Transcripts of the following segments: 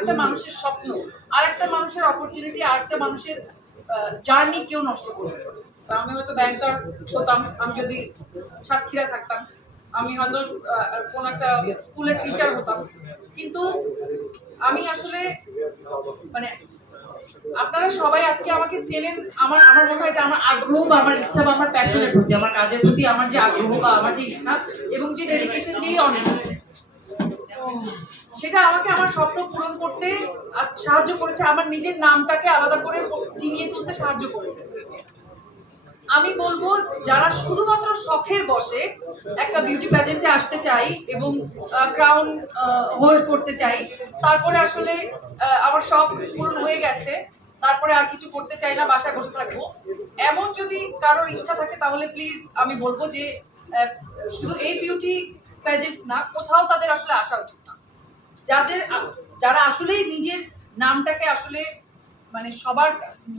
একটা মানুষের স্বপ্ন আর একটা মানুষের অপরচুনিটি আর একটা মানুষের জার্নি কেউ নষ্ট করবে আমি হয়তো ব্যাংকার হতাম, আমি যদি সাতক্ষীরা থাকতাম, আমি হয়তো কোন একটা স্কুলের টিচার হতাম। কিন্তু আমি আসলে মানে আপনারা সবাই আজকে আমাকে চেনেন, আমার আমার মনে হয় এটা আমার আগ্রহ বা আমার ইচ্ছা বা আমার প্যাশনের প্রতি, আমার কাজের প্রতি, আমার যে আগ্রহ বা আমার যে ইচ্ছা এবং যে ডেডিকেশন যেই অনেস্টি সেটা আমাকে আমার স্বপ্ন পূরণ করতে সাহায্য করেছে, আমার নিজের নামটাকে আলাদা করে চিনিয়ে তুলতে সাহায্য করেছে। আমি বলব, যারা শুধুমাত্র শখের বসে একটা বিউটি প্যাজেন্টে আসতে চাই এবং ক্রাউন হোল্ড করতে চাই, তারপরে আসলে আমার শখ পূরণ হয়ে গেছে, তারপরে আর কিছু করতে চাই না, বাসায় বসে থাকব। এমন যদি কারোর ইচ্ছা থাকে, তাহলে প্লিজ আমি বলব যে শুধু এই বিউটি প্যাজেন্ট না, কোথাও তাদের আসলে আসা উচিত না। যাদের যারা আসলেই নিজের নামটাকে আসলে মানে সবার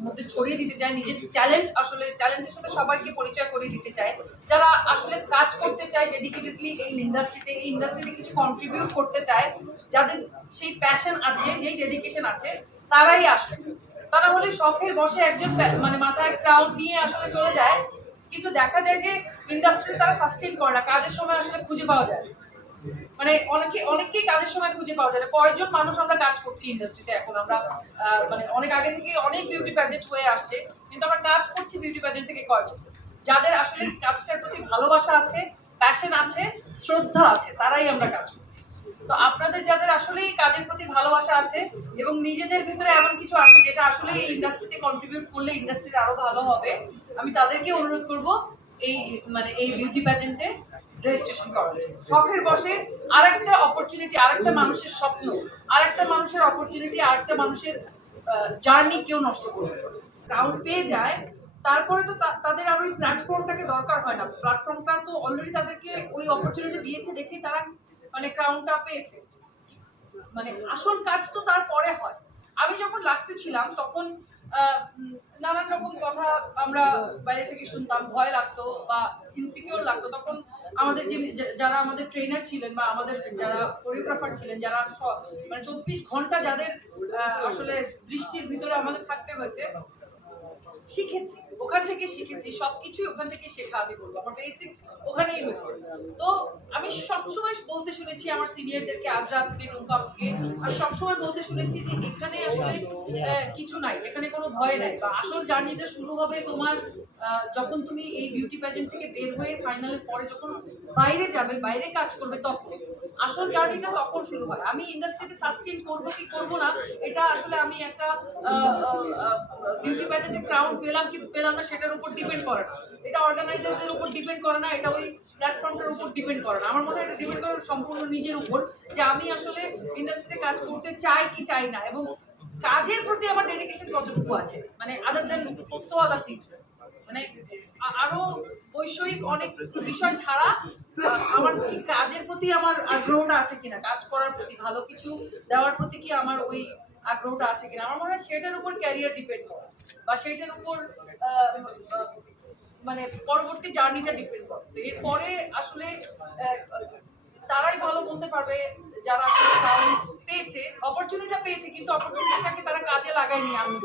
মধ্যে ছড়িয়ে দিতে চায়, নিজের ট্যালেন্ট আসলে ট্যালেন্টের সাথে সবাইকে পরিচয় করিয়ে দিতে চায়, যারা আসলে কাজ করতে চায় ডেডিকেটেডলি এই ইন্ডাস্ট্রিতে এই ইন্ডাস্ট্রিতে কিছু কন্ট্রিবিউট করতে চায়, যাদের সেই প্যাশন আছে, যেই ডেডিকেশন আছে, তারাই আসে। তারা বলে শখের বসে একজন মানে মাথায় ক্রাউড নিয়ে আসলে চলে যায়, কিন্তু দেখা যায় যে ইন্ডাস্ট্রি তারা সাস্টেন করে না, কাজের সময় আসলে খুঁজে পাওয়া যায় মানে অনেকে, অনেককেই কাজের সময় খুঁজে পাওয়া যায় না। কয়েকজন মানুষ আমরা কাজ করছি ইন্ডাস্ট্রিতে এখন, আমরা মানে অনেক আগে থেকে অনেক বিউটি প্যাজেন্ট হয়ে আসছে, কিন্তু আমরা কাজ করছি বিউটি প্যাজেন্ট থেকে কয়েকজন। যাদের আসলে কাজটার প্রতি ভালোবাসা আছে প্যাশন আছে, শ্রদ্ধা আছে, তারাই আমরা কাজ করছি। তো আপনাদের যাদের আসলেই কাজের প্রতি ভালোবাসা আছে এবং নিজেদের ভিতরে এমন কিছু আছে যেটা আসলে এই ইন্ডাস্ট্রিতে কন্ট্রিবিউট করলে ইন্ডাস্ট্রির আরও ভালো হবে, আমি তাদেরকে অনুরোধ করব এই মানে এই বিউটি প্যাজেন্টে রেজিস্ট্রেশন জন্য। শখের বসে আর একটা অপরচুনিটি আরেকটা মানুষের স্বপ্ন, আরেকটা মানুষের অপরচুনিটি আর একটা মানুষের জার্নি কেউ নষ্ট করবে রাউন্ড পেয়ে যায়, তারপরে তো তাদের আর ওই প্ল্যাটফর্মটাকে দরকার হয় না। প্ল্যাটফর্মটা তো অলরেডি তাদেরকে ওই অপরচুনিটি দিয়েছে দেখেই তারা মানে ক্রাউনটা পেয়েছে। মানে আসল কাজ তো তারপরে হয়। আমি যখন লাক্সে ছিলাম, তখন নানান রকম কথা আমরা বাইরে থেকে শুনতাম, ভয় লাগতো বা ইনসিকিউর লাগতো। তখন আমাদের যে যারা আমাদের ট্রেনার ছিলেন বা আমাদের যারা কোরিওগ্রাফার ছিলেন, যারা মানে চব্বিশ ঘণ্টা যাদের আসলে দৃষ্টির ভিতরে আমাদের থাকতে হয়েছে, শিখেছি। ওখান থেকে শিখেছি, সবকিছুই ওখান থেকে শেখা আমি বলব, আমার বেসিক ওখানেই হয়েছে। তো আমি সবসময় বলতে শুনেছি আমার সিনিয়রদেরকে আজরাতকে রূপাকে, আমি সবসময় বলতে শুনেছি যে এখানে আসলে কিছু নাই, এখানে কোনো ভয় নাই। বা আসল জার্নিটা শুরু হবে তোমার যখন তুমি এই বিউটি প্যাজেন্ট থেকে বের হয়ে ফাইনালের পরে যখন বাইরে যাবে, বাইরে কাজ করবে তখন, আসল জার্নিটা তখন শুরু হয়। আমি ইন্ডাস্ট্রিতে সাস্টেন করব কি করব না, এটা আসলে আমি একটা বিউটি প্যাজেন্টে ক্রাউন পেলাম কি পেলাম না সেটার উপর ডিপেন্ড করে না। এটা অর্গানাইজারদের উপর ডিপেন্ড করে না, এটা ওই প্ল্যাটফর্মটার উপর ডিপেন্ড করে না। আমার মনে হয় এটা ডিপেন্ড করে সম্পূর্ণ নিজের উপর, যে আমি আসলে ইন্ডাস্ট্রিতে কাজ করতে চাই কি চাই না। এবং কাজের প্রতি আমার ডেডিকেশন কতটুকু আছে? মানে আদার দেন সো আদার থিংস মানে আরও বৈষয়িক অনেক বিষয় ছাড়া আমার কি কাজের প্রতি আমার আগ্রহটা আছে কিনা? কাজ করার প্রতি ভালো কিছু দেওয়ার প্রতি কি আমার ওই আগ্রহটা আছে কিনা? আমার মনে হয় সেটার উপর ক্যারিয়ার ডিপেন্ড করে। বা সেইটার উপর মানে পরবর্তী জার্নিটা ডিপেন্ড করে। তো এরপরে আসলে তারাই ভালো বলতে পারবে যারা পেয়েছে অপরচুনিটিটা পেয়েছে, কিন্তু অপরচুনিটিটাকে তারা কাজে লাগায়নি আমি